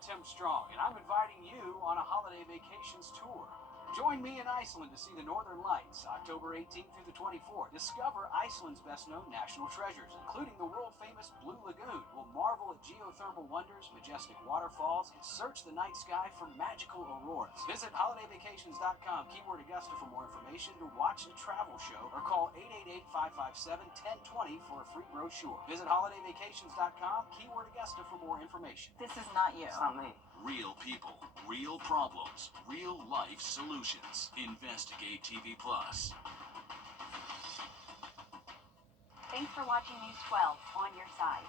Tim Strong, and I'm inviting you on a holiday vacations tour. Join me in Iceland to see the Northern Lights, October 18th through the 24th. Discover Iceland's best-known national treasures, including the world-famous Blue Lagoon. We'll marvel at geothermal wonders, majestic waterfalls, and search the night sky for magical auroras. Visit holidayvacations.com, keyword Augusta, for more information, to watch the travel show, or call 888-557-1020 for a free brochure. Visit holidayvacations.com, keyword Augusta, for more information. This is not you. It's not me. Real people, real problems, real life solutions. Investigate TV Plus. Thanks for watching News 12 on your side.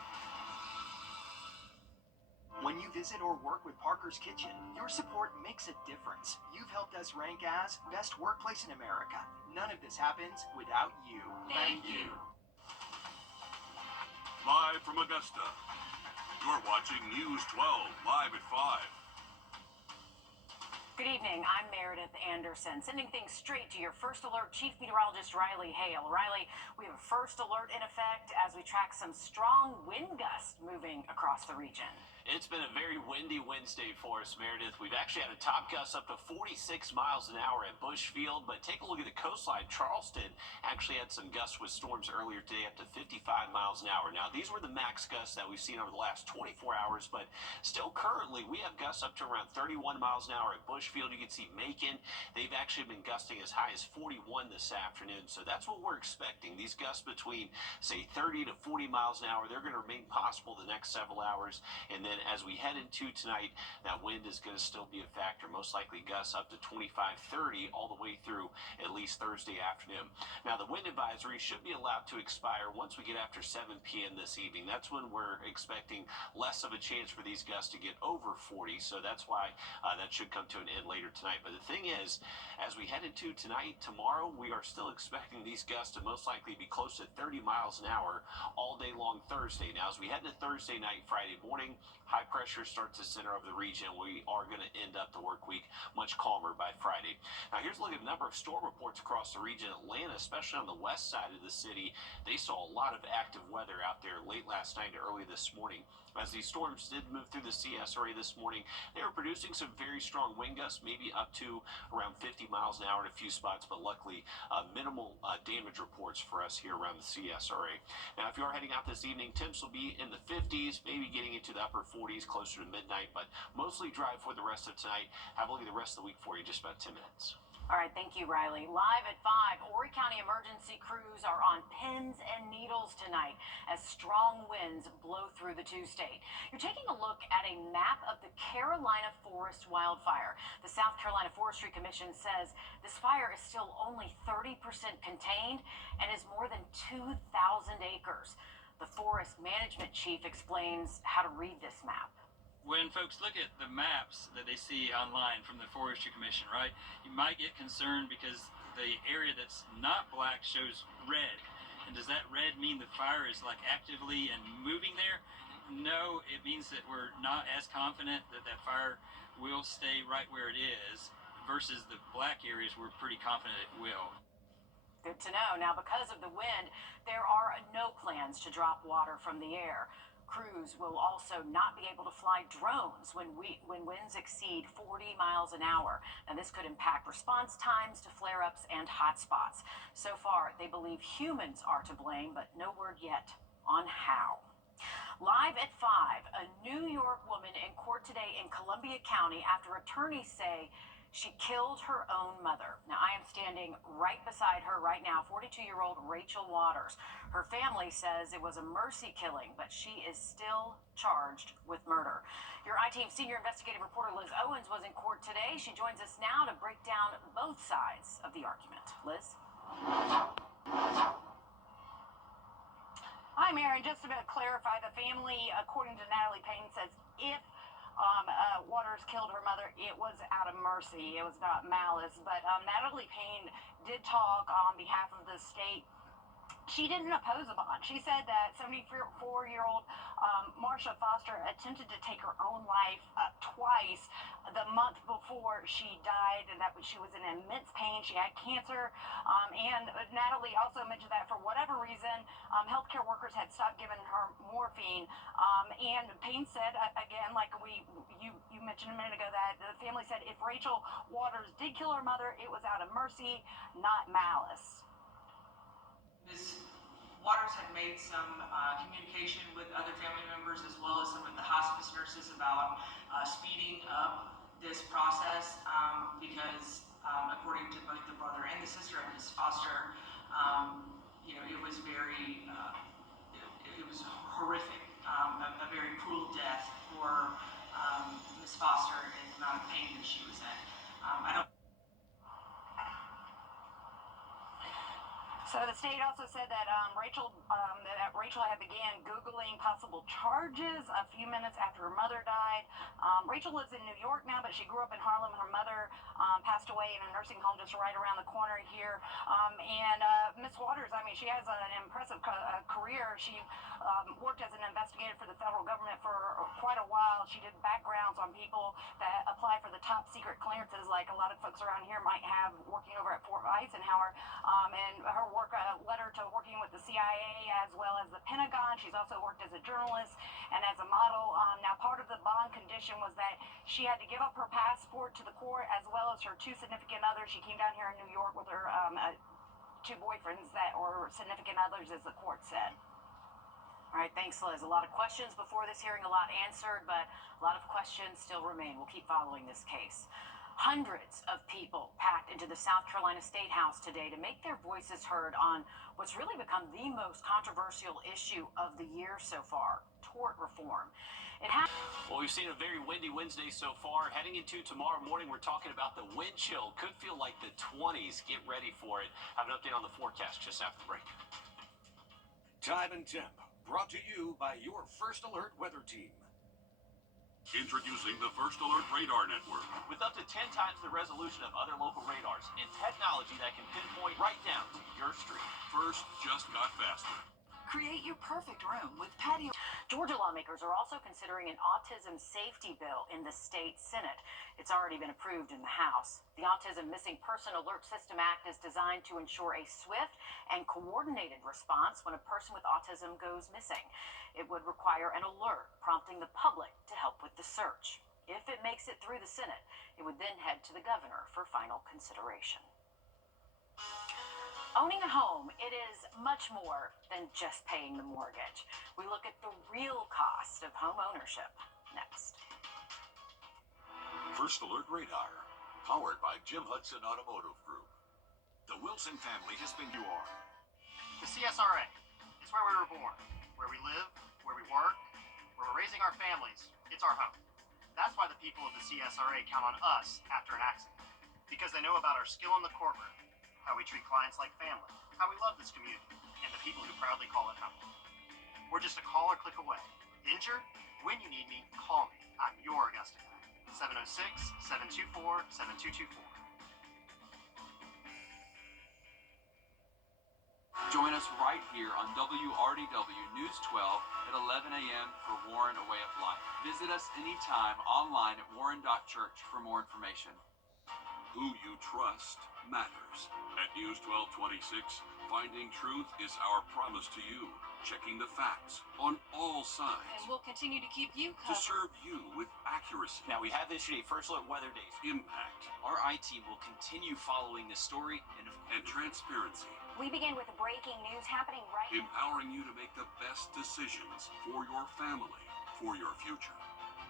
When you visit or work with Parker's Kitchen, your support makes a difference. You've helped us rank as best workplace in America. None of this happens without you. Thank you. Live from Augusta, you're watching News 12 live at 5. Good evening, I'm Meredith Anderson, sending things straight to your first alert, Chief Meteorologist Riley Hale. Riley, we have a first alert in effect as we track some strong wind gusts moving across the region. It's been a very windy Wednesday for us, Meredith. We've actually had a top gust up to 46 miles an hour at Bushfield, but take a look at the coastline. Charleston actually had some gusts with storms earlier today up to 55 miles an hour. Now, these were the max gusts that we've seen over the last 24 hours, but still currently we have gusts up to around 31 miles an hour at Bushfield. You can see Macon. They've actually been gusting as high as 41 this afternoon, so that's what we're expecting. These gusts between, say, 30 to 40 miles an hour, they're going to remain possible the next several hours, and then as we head into tonight, that wind is going to still be a factor. Most likely gusts up to 25, 30 all the way through at least Thursday afternoon. Now, the wind advisory should be allowed to expire once we get after 7 p.m. this evening. That's when we're expecting less of a chance for these gusts to get over 40, so that's why that should come to an end later tonight. But the thing is, as we head into tonight, tomorrow, we are still expecting these gusts to most likely be close to 30 miles an hour all day long Thursday. Now, as we head into Thursday night, Friday morning, high pressure starts to center over the region. We are going to end up the work week much calmer by Friday. Now, here's a look at a number of storm reports across the region. Atlanta, especially on the west side of the city, they saw a lot of active weather out there late last night and early this morning. As these storms did move through the CSRA this morning, they were producing some very strong wind gusts, maybe up to around 50 miles an hour in a few spots, but luckily minimal damage reports for us here around the CSRA. Now, if you are heading out this evening, temps will be in the 50s, maybe getting into the upper 40s closer to midnight, but mostly dry for the rest of tonight. Have a look at the rest of the week for you in just about 10 minutes. All right, thank you, Riley. Live at 5, Horry County emergency crews are on pins and needles tonight as strong winds blow through the two-state. You're taking a look at a map of the Carolina forest wildfire. The South Carolina Forestry Commission says this fire is still only 30% contained and is more than 2,000 acres. The forest management chief explains how to read this map. When folks look at the maps that they see online from the Forestry Commission, right, you might get concerned because the area that's not black shows red. And does that red mean the fire is like actively and moving there? No, it means that we're not as confident that that fire will stay right where it is versus the black areas we're pretty confident it will. Good to know. Now, because of the wind, there are no plans to drop water from the air. Crews will also not be able to fly drones when winds exceed 40 miles an hour. Now, this could impact response times to flare-ups and hotspots. So far, they believe humans are to blame, but no word yet on how. Live at 5, a New York woman in court today in Columbia County after attorneys say she killed her own mother. Now, I am standing right beside her right now, 42-year-old Rachel Waters. Her family says it was a mercy killing, but she is still charged with murder. Your I-Team senior investigative reporter Liz Owens was in court today. She joins us now to break down both sides of the argument. Liz? Hi, Mary. Just to clarify, the family, according to Natalie Payne, says if Waters killed her mother, it was out of mercy. It was not malice. But Natalie Payne did talk on behalf of the state. She didn't oppose a bond. She said that 74-year-old Marsha Foster attempted to take her own life twice the month before she died, and that she was in immense pain. She had cancer, and Natalie also mentioned that for whatever reason, healthcare workers had stopped giving her morphine. And Payne said, again, like you mentioned a minute ago, that the family said if Rachel Waters did kill her mother, it was out of mercy, not malice. Ms. Waters had made some communication with other family members as well as some of the hospice nurses about speeding up this process because according to both the brother and the sister of Ms. Foster, it was very, it was horrific, a very cruel death for Ms. Foster and the amount of pain that she was in. So the state also said that Rachel had began Googling possible charges a few minutes after her mother died. Rachel lives in New York now, but she grew up in Harlem. Her mother passed away in a nursing home just right around the corner here. Miss Waters, I mean, she has an impressive career. She worked as an investigator for the federal government for quite a while. She did backgrounds on people that apply for the top secret clearances, like a lot of folks around here might have working over at Fort Eisenhower. And her work led her to working with the CIA as well as the Pentagon. She's also worked as a journalist and as a model. Now, part of the bond condition was that she had to give up her passport to the court as well as her two significant others. She came down here in New York with her two boyfriends that were significant others, as the court said. All right, thanks, Liz. A lot of questions before this hearing, a lot answered, but a lot of questions still remain. We'll keep following this case. Hundreds of people packed into the South Carolina State House today to make their voices heard on what's really become the most controversial issue of the year so far, tort reform. Well, we've seen a very windy Wednesday so far. Heading into tomorrow morning, we're talking about the wind chill. Could feel like the 20s. Get ready for it. Have an update on the forecast just after the break. Time and temp, brought to you by your First Alert weather team. Introducing the First Alert Radar Network. With up to 10 times the resolution of other local radars and technology that can pinpoint right down to your street. First just got faster. Create your perfect room with patio. Georgia lawmakers are also considering an autism safety bill in the state Senate. It's already been approved in the House. The Autism Missing Person Alert System Act is designed to ensure a swift and coordinated response when a person with autism goes missing. It would require an alert prompting the public to help with the search. If it makes it through the Senate, it would then head to the governor for final consideration. Owning a home, it is much more than just paying the mortgage. We look at the real cost of home ownership next. First Alert Radar, powered by Jim Hudson Automotive Group. The Wilson family has been you are. The CSRA. It's where we were born, where we live, where we work, where we're raising our families. It's our home. That's why the people of the CSRA count on us after an accident. Because they know about our skill in the courtroom, how we treat clients like family, how we love this community, and the people who proudly call it home. We're just a call or click away. Injured? When you need me, call me. I'm your Augusta guy. 706-724-7224. Join us right here on WRDW News 12 at 11 a.m. for Warren A Way of Life. Visit us anytime online at warren.church for more information. Who you trust matters. At News 1226, finding truth is our promise to you. Checking the facts on all sides. And we'll continue to keep you to covered. serve you with accuracy. Now, we have issued a First Alert Weather Days. Impact. Our IT will continue following this story and transparency. We begin with breaking news happening right now. Empowering you to make the best decisions for your family, for your future.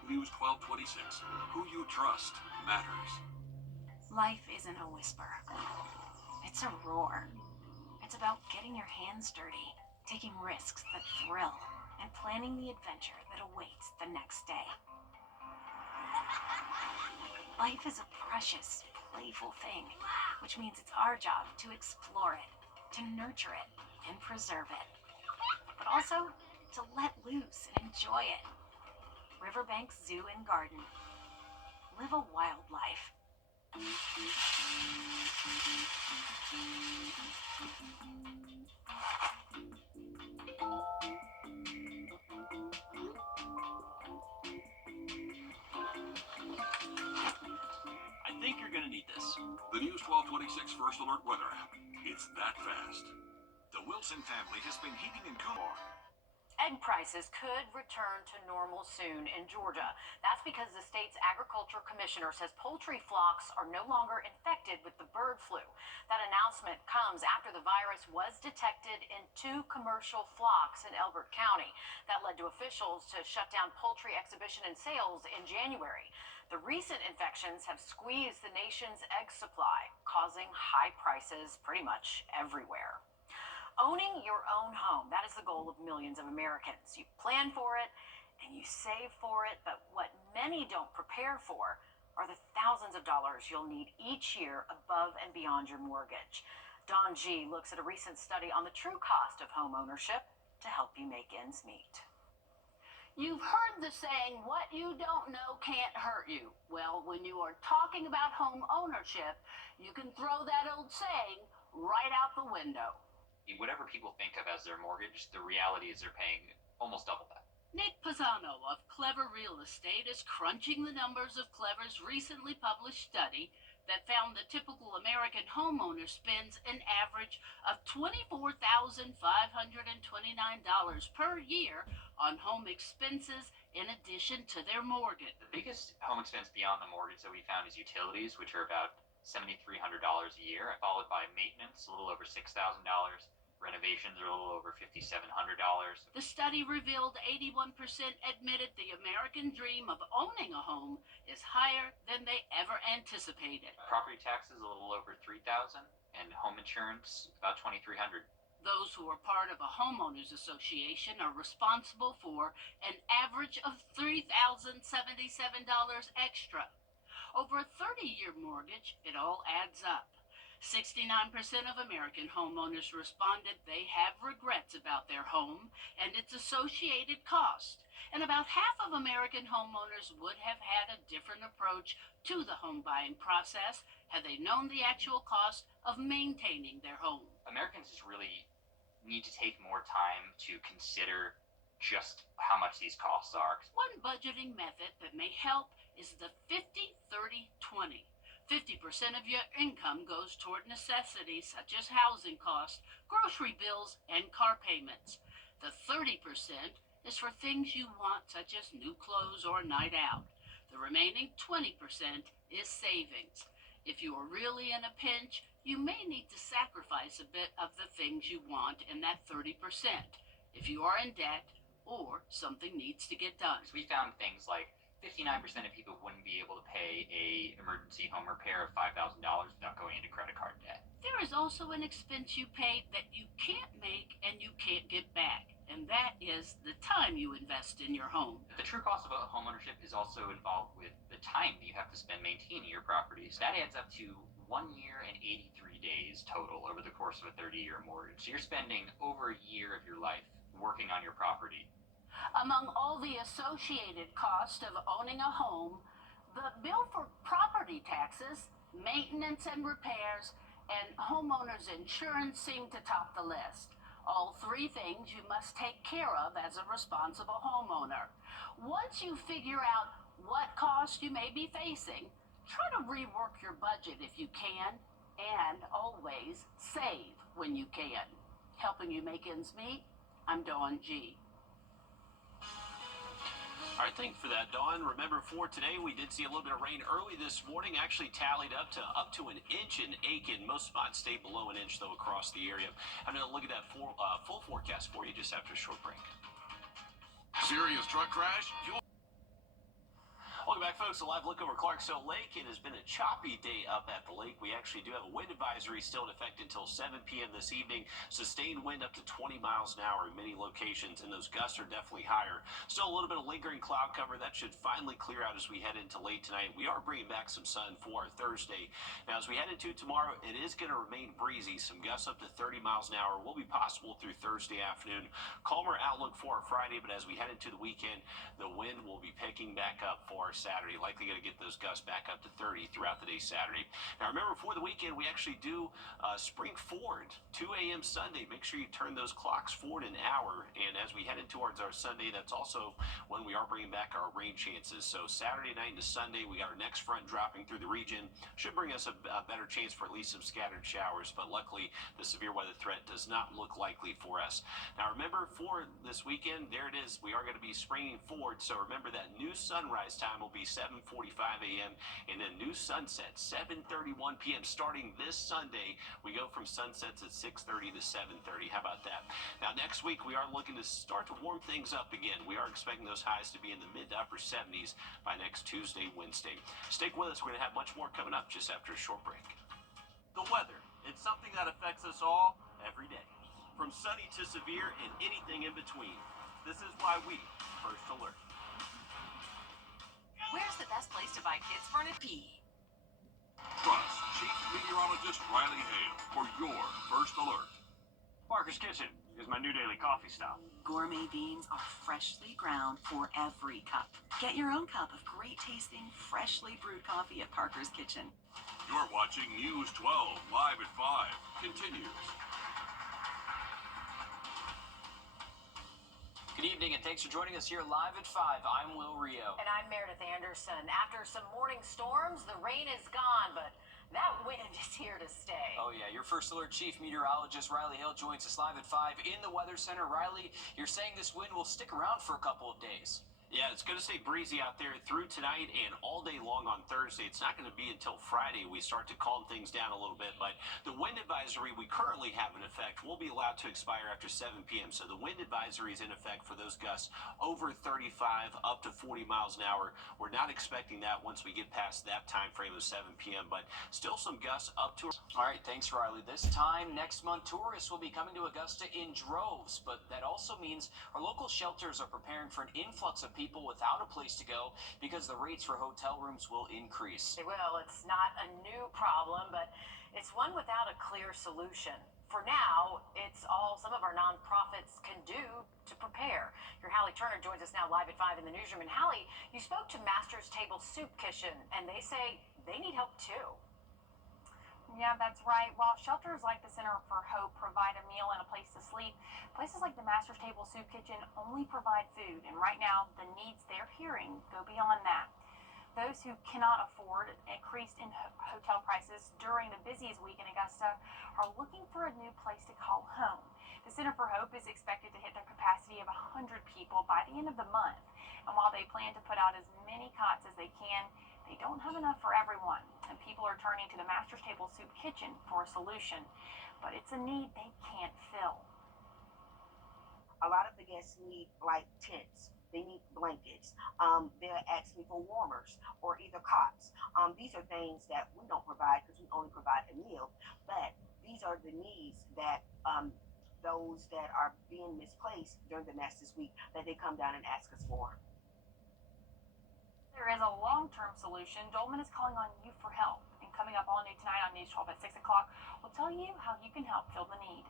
News 1226. Who you trust matters. Life isn't a whisper. It's a roar. It's about getting your hands dirty, taking risks that thrill, and planning the adventure that awaits the next day. Life is a precious, playful thing, which means it's our job to explore it, to nurture it, and preserve it. But also to let loose and enjoy it. Riverbank Zoo and Garden. Live a wild life. I think you're going to need this. The News 1226 First Alert Weather app. It's that fast. The Wilson family has been heating and cooling. Egg prices could return to normal soon in Georgia. That's because the state's agriculture commissioner says poultry flocks are no longer infected with the bird flu. That announcement comes after the virus was detected in 2 commercial flocks in Elbert County. That led to officials to shut down poultry exhibition and sales in January. The recent infections have squeezed the nation's egg supply, causing high prices pretty much everywhere. Owning your own home, that is the goal of millions of Americans. You plan for it and you save for it, but what many don't prepare for are the thousands of dollars you'll need each year above and beyond your mortgage. Don G. looks at a recent study on the true cost of home ownership to help you make ends meet. You've heard the saying, what you don't know can't hurt you. Well, when you are talking about home ownership, you can throw that old saying right out the window. Whatever people think of as their mortgage, the reality is they're paying almost double that. Nick Pisano of Clever Real Estate is crunching the numbers of Clever's recently published study that found the typical American homeowner spends an average of $24,529 per year on home expenses in addition to their mortgage. The biggest home expense beyond the mortgage that we found is utilities, which are about $7,300 a year, followed by maintenance, a little over $6,000. Renovations are a little over $5,700. The study revealed 81% admitted the American dream of owning a home is higher than they ever anticipated. Property taxes a little over $3,000, and home insurance about $2,300. Those who are part of a homeowners association are responsible for an average of $3,077 extra. Over a 30-year mortgage, it all adds up. 69% of American homeowners responded they have regrets about their home and its associated cost. And about half of American homeowners would have had a different approach to the home buying process had they known the actual cost of maintaining their home. Americans just really need to take more time to consider just how much these costs are. One budgeting method that may help is the 50-30-20. 50% of your income goes toward necessities such as housing costs, grocery bills, and car payments. The 30% is for things you want, such as new clothes or a night out. The remaining 20% is savings. If you are really in a pinch, you may need to sacrifice a bit of the things you want in that 30%. If you are in debt or something needs to get done. We found things like 59% of people wouldn't be able to pay a emergency home repair of $5,000 without going into credit card debt. There is also an expense you pay that you can't make and you can't get back, and that is the time you invest in your home. The true cost of a homeownership is also involved with the time that you have to spend maintaining your properties. That adds up to 1 year and 83 days total over the course of a 30-year mortgage. So you're spending over a year of your life working on your property. Among all the associated costs of owning a home, the bill for property taxes, maintenance and repairs, and homeowners insurance seem to top the list. All 3 things you must take care of as a responsible homeowner. Once you figure out what costs you may be facing, try to rework your budget if you can, and always save when you can. Helping you make ends meet, I'm Dawn G. All right, thank you for that, Dawn. Remember, for today, we did see a little bit of rain early this morning, actually tallied up to an inch in Aiken. Most spots stay below an inch, though, across the area. I'm going to look at that full forecast for you just after a short break. Serious truck crash? Welcome back, folks. A live look over Clarksville Lake. It has been a choppy day up at the lake. We actually do have a wind advisory still in effect until 7 p.m. this evening. Sustained wind up to 20 miles an hour in many locations, and those gusts are definitely higher. Still a little bit of lingering cloud cover. That should finally clear out as we head into late tonight. We are bringing back some sun for our Thursday. Now, as we head into tomorrow, it is going to remain breezy. Some gusts up to 30 miles an hour will be possible through Thursday afternoon. Calmer outlook for our Friday, but as we head into the weekend, the wind will be picking back up for our Saturday. Saturday. Likely going to get those gusts back up to 30 throughout the day Saturday. Now remember, before the weekend, we actually do spring forward, 2 a.m. Sunday. Make sure you turn those clocks forward an hour. And as we head in towards our Sunday, that's also when we are bringing back our rain chances. So Saturday night into Sunday, we got our next front dropping through the region. Should bring us a better chance for at least some scattered showers. But luckily, the severe weather threat does not look likely for us. Now remember, for this weekend, there it is. We are going to be springing forward. So remember that new sunrise time will be 7:45 a.m. and then new sunset 7:31 p.m. starting this Sunday. We go from sunsets at 6:30 to 7:30. How about that? Now next week we are looking to start to warm things up again. We are expecting those highs to be in the mid to upper 70s by next Tuesday, Wednesday. Stick with us. We're going to have much more coming up just after a short break. The weather. It's something that affects us all every day. From sunny to severe and anything in between. This is why we First Alert. Where's the best place to buy kids' furniture? Trust Chief Meteorologist Riley Hale for your First Alert. Parker's Kitchen is my new daily coffee stop. Gourmet beans are freshly ground for every cup. Get your own cup of great tasting, freshly brewed coffee at Parker's Kitchen. You're watching News 12 live at 5. Continues. Good evening, and thanks for joining us here live at 5. I'm Will Rio. And I'm Meredith Anderson. After some morning storms, the rain is gone, but that wind is here to stay. Oh yeah, your First Alert Chief Meteorologist Riley Hill joins us live at 5 in the Weather Center. Riley, you're saying this wind will stick around for a couple of days. Yeah, it's going to stay breezy out there through tonight and all day long on Thursday. It's not going to be until Friday we start to calm things down a little bit. But the wind advisory we currently have in effect will be allowed to expire after 7 p.m. So the wind advisory is in effect for those gusts over 35 up to 40 miles an hour. We're not expecting that once we get past that time frame of 7 p.m. But still some gusts up to... All right, thanks, Riley. This time next month, tourists will be coming to Augusta in droves. But that also means our local shelters are preparing for an influx of people without a place to go because the rates for hotel rooms will increase. Well, it's not a new problem, but it's one without a clear solution. For now, it's all some of our nonprofits can do to prepare. Your Hallie Turner joins us now live at 5 in the newsroom. And Hallie, you spoke to Master's Table Soup Kitchen, and they say they need help too. Yeah, that's right. While shelters like the Center for Hope provide a meal and a place to sleep, places like the Master's Table Soup Kitchen only provide food. And right now, the needs they're hearing go beyond that. Those who cannot afford increased in hotel prices during the busiest week in Augusta are looking for a new place to call home. The Center for Hope is expected to hit their capacity of 100 people by the end of the month. And while they plan to put out as many cots as they can, they don't have enough for everyone, and people are turning to the Master's Table Soup Kitchen for a solution. But it's a need they can't fill. A lot of the guests need like tents. They need blankets. They're asking for warmers or either cots. These are things that we don't provide because we only provide a meal. But these are the needs that those that are being misplaced during the Masters Week that they come down and ask us for. There is a long-term solution. Dolman is calling on you for help. And coming up all new tonight on News 12 at 6 o'clock, we'll tell you how you can help fill the need.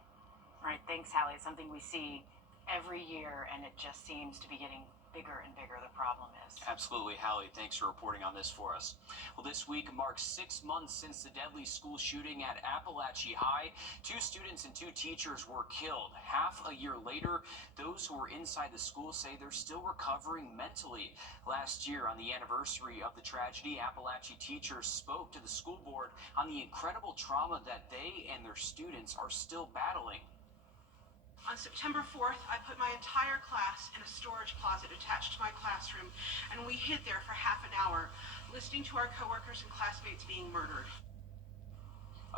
All right, thanks, Hallie. It's something we see every year, and it just seems to be getting bigger and bigger, the problem is. Absolutely, Hallie. Thanks for reporting on this for us. Well, this week marks 6 months since the deadly school shooting at Appalachia High. 2 students and 2 teachers were killed. Half a year later, those who were inside the school say they're still recovering mentally. Last year, on the anniversary of the tragedy, Appalachia teachers spoke to the school board on the incredible trauma that they and their students are still battling. On September 4th, I put my entire class in a storage closet attached to my classroom, and we hid there for half an hour, listening to our coworkers and classmates being murdered.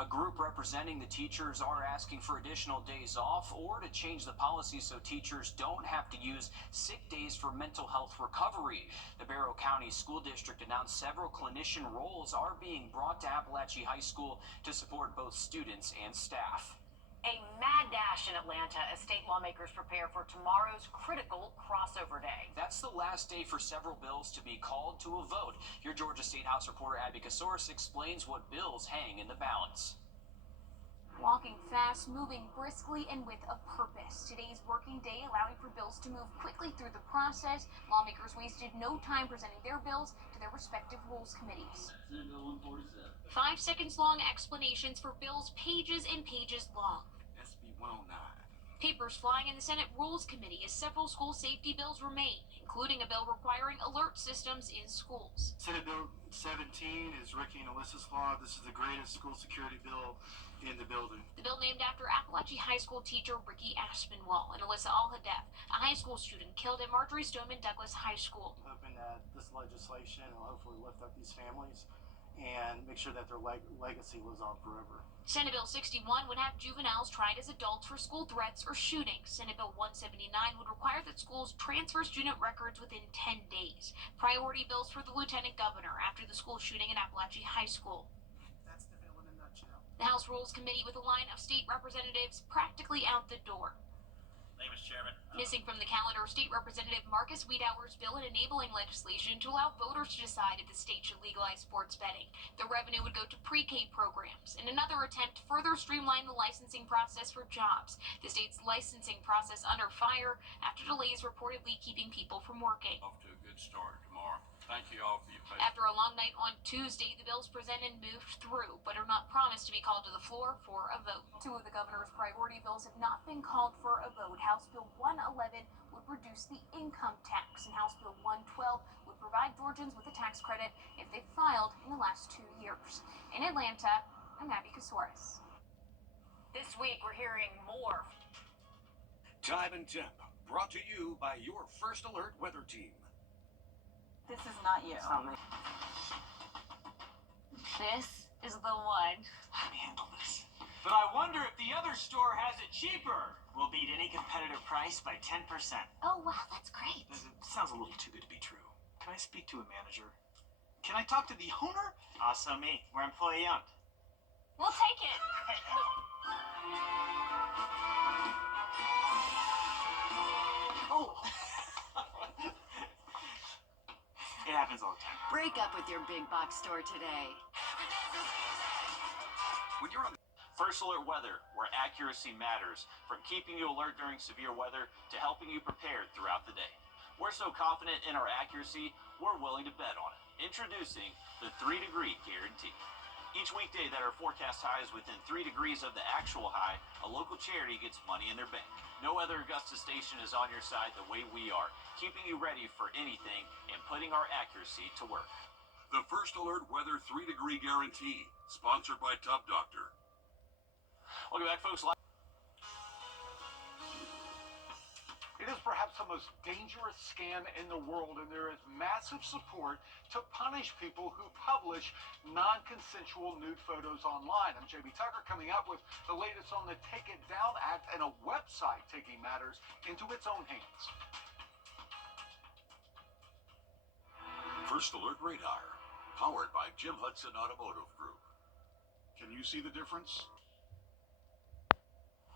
A group representing the teachers are asking for additional days off or to change the policy so teachers don't have to use sick days for mental health recovery. The Barrow County School District announced several clinician roles are being brought to Appalachia High School to support both students and staff. A mad dash in Atlanta as state lawmakers prepare for tomorrow's critical crossover day. That's the last day for several bills to be called to a vote. Your Georgia State House reporter Abby Kasoris explains what bills hang in the balance. Walking fast, moving briskly, and with a purpose. Today's working day allowing for bills to move quickly through the process. Lawmakers wasted no time presenting their bills to their respective rules committees. 5 seconds long explanations for bills pages and pages long. SB 109. Papers flying in the Senate Rules Committee as several school safety bills remain, including a bill requiring alert systems in schools. Senate Bill 17 is Ricky and Alyssa's law. This is the greatest school security bill in the building. The bill named after Appalachia High School teacher Ricky Aspinwall and Alyssa Al-Hadef, a high school student killed at Marjorie Stoneman Douglas High School. Hoping that this legislation will hopefully lift up these families and make sure that their legacy lives on forever. Senate Bill 61 would have juveniles tried as adults for school threats or shootings. Senate Bill 179 would require that schools transfer student records within 10 days. Priority bills for the lieutenant governor after the school shooting at Appalachia High School. That's the bill in a nutshell. The House Rules Committee with a line of state representatives practically out the door. Name is Chairman. Missing from the calendar, State Representative Marcus Wiedauer's bill in enabling legislation to allow voters to decide if the state should legalize sports betting. The revenue would go to pre-K programs, in another attempt to further streamline the licensing process for jobs. The state's licensing process under fire after delays reportedly keeping people from working. Off to a good start tomorrow. Thank you all for your patience. After a long night on Tuesday, the bills presented moved through, but are not promised to be called to the floor for a vote. 2 of the governor's priority bills have not been called for a vote. House Bill 111 would reduce the income tax, and House Bill 112 would provide Georgians with a tax credit if they filed in the last 2 years. In Atlanta, I'm Abby Kasouris. This week, we're hearing more. Time and Temp, brought to you by your First Alert weather team. This is not you. This is the one. Let me handle this. But I wonder if the other store has it cheaper. We'll beat any competitive price by 10%. Oh, wow, that's great. It sounds a little too good to be true. Can I speak to a manager? Can I talk to the owner? Also me. We're employee owned. We'll take it. Oh! It happens all the time. Break up with your big box store today. When you're on First Alert Weather, where accuracy matters, from keeping you alert during severe weather to helping you prepare throughout the day. We're so confident in our accuracy, we're willing to bet on it. Introducing the 3-degree guarantee. Each weekday that our forecast high is within 3 degrees of the actual high, a local charity gets money in their bank. No other Augusta station is on your side the way we are, keeping you ready for anything and putting our accuracy to work. The First Alert Weather 3-degree guarantee, sponsored by Tub Doctor. Welcome back, folks. It is perhaps the most dangerous scam in the world, and there is massive support to punish people who publish non-consensual nude photos online. I'm JB Tucker, coming up with the latest on the Take It Down Act and a website taking matters into its own hands. First Alert Radar, powered by Jim Hudson Automotive Group. Can you see the difference?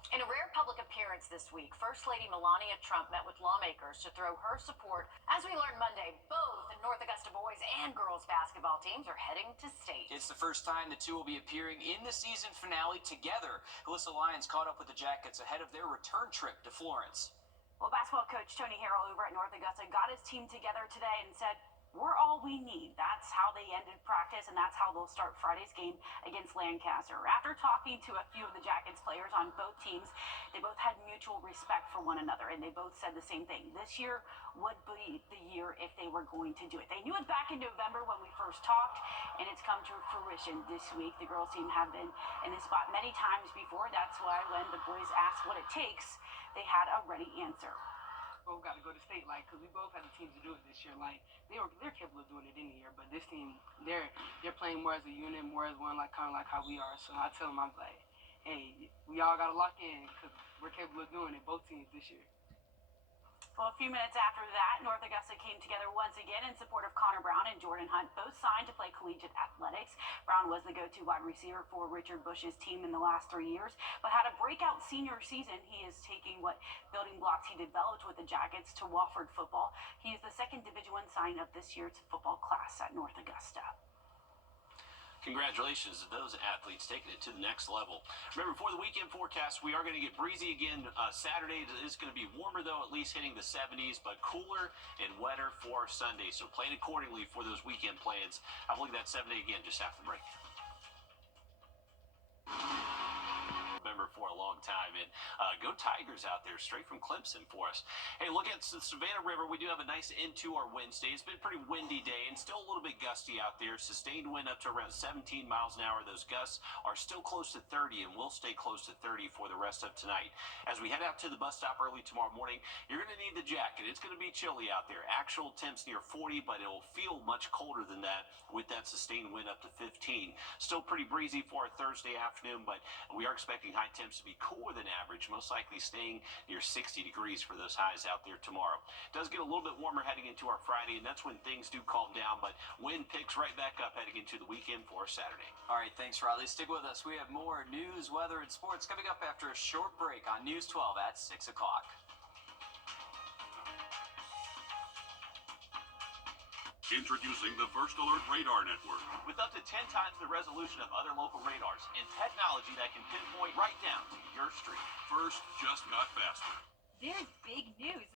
In a rare public appearance this week, First Lady Melania Trump met with lawmakers to throw her support. As we learned Monday, both the North Augusta boys and girls basketball teams are heading to state. It's the first time the two will be appearing in the season finale together. Alyssa Lyons caught up with the Jackets ahead of their return trip to Florence. Well, basketball coach Tony Harrell over at North Augusta got his team together today and said, "We're all we need." That's how they ended practice, and that's how they'll start Friday's game against Lancaster. After talking to a few of the Jackets players on both teams, they both had mutual respect for one another, and they both said the same thing. This year would be the year if they were going to do it. They knew it back in November when we first talked, and it's come to fruition this week. The girls team have been in this spot many times before. That's why when the boys asked what it takes, they had a ready answer. Both got to go to state, like, because we both had the teams to do it this year. Like, they're capable of doing it any year, but this team, they're playing more as a unit, more as one, like kind of like how we are. So I tell them, I'm like, hey, we all got to lock in because we're capable of doing it, both teams this year. Well, a few minutes after that, North Augusta came together once again in support of Connor Brown and Jordan Hunt, both signed to play collegiate athletics. Brown was the go-to wide receiver for Richard Bush's team in the last 3 years, but had a breakout senior season. He is taking what building blocks he developed with the Jackets to Wofford football. He is the second Division I signing up this year's football class at North Augusta. Congratulations to those athletes taking it to the next level. Remember, for the weekend forecast, we are going to get breezy again Saturday. It's going to be warmer, though, at least hitting the 70s, but cooler and wetter for Sunday. So plan accordingly for those weekend plans. I'll look at that 7-day again just after the break. Remember for a long time, and go Tigers out there straight from Clemson for us. Hey, look at the Savannah River. We do have a nice end to our Wednesday. It's been a pretty windy day and still a little bit gusty out there. Sustained wind up to around 17 miles an hour. Those gusts are still close to 30 and will stay close to 30 for the rest of tonight. As we head out to the bus stop early tomorrow morning, you're going to need the jacket. It's going to be chilly out there. Actual temps near 40, but it will feel much colder than that with that sustained wind up to 15. Still pretty breezy for a Thursday afternoon, but we are expecting high temps to be cooler than average, most likely staying near 60 degrees for those highs out there tomorrow. It does get a little bit warmer heading into our Friday, and that's when things do calm down, but wind picks right back up heading into the weekend for Saturday. All right, thanks, Riley. Stick with us. We have more news, weather, and sports coming up after a short break on News 12 at 6 o'clock. Introducing the First Alert Radar Network. With up to 10 times the resolution of other local radars and technology that can pinpoint right down to your street. First just got faster. There's big news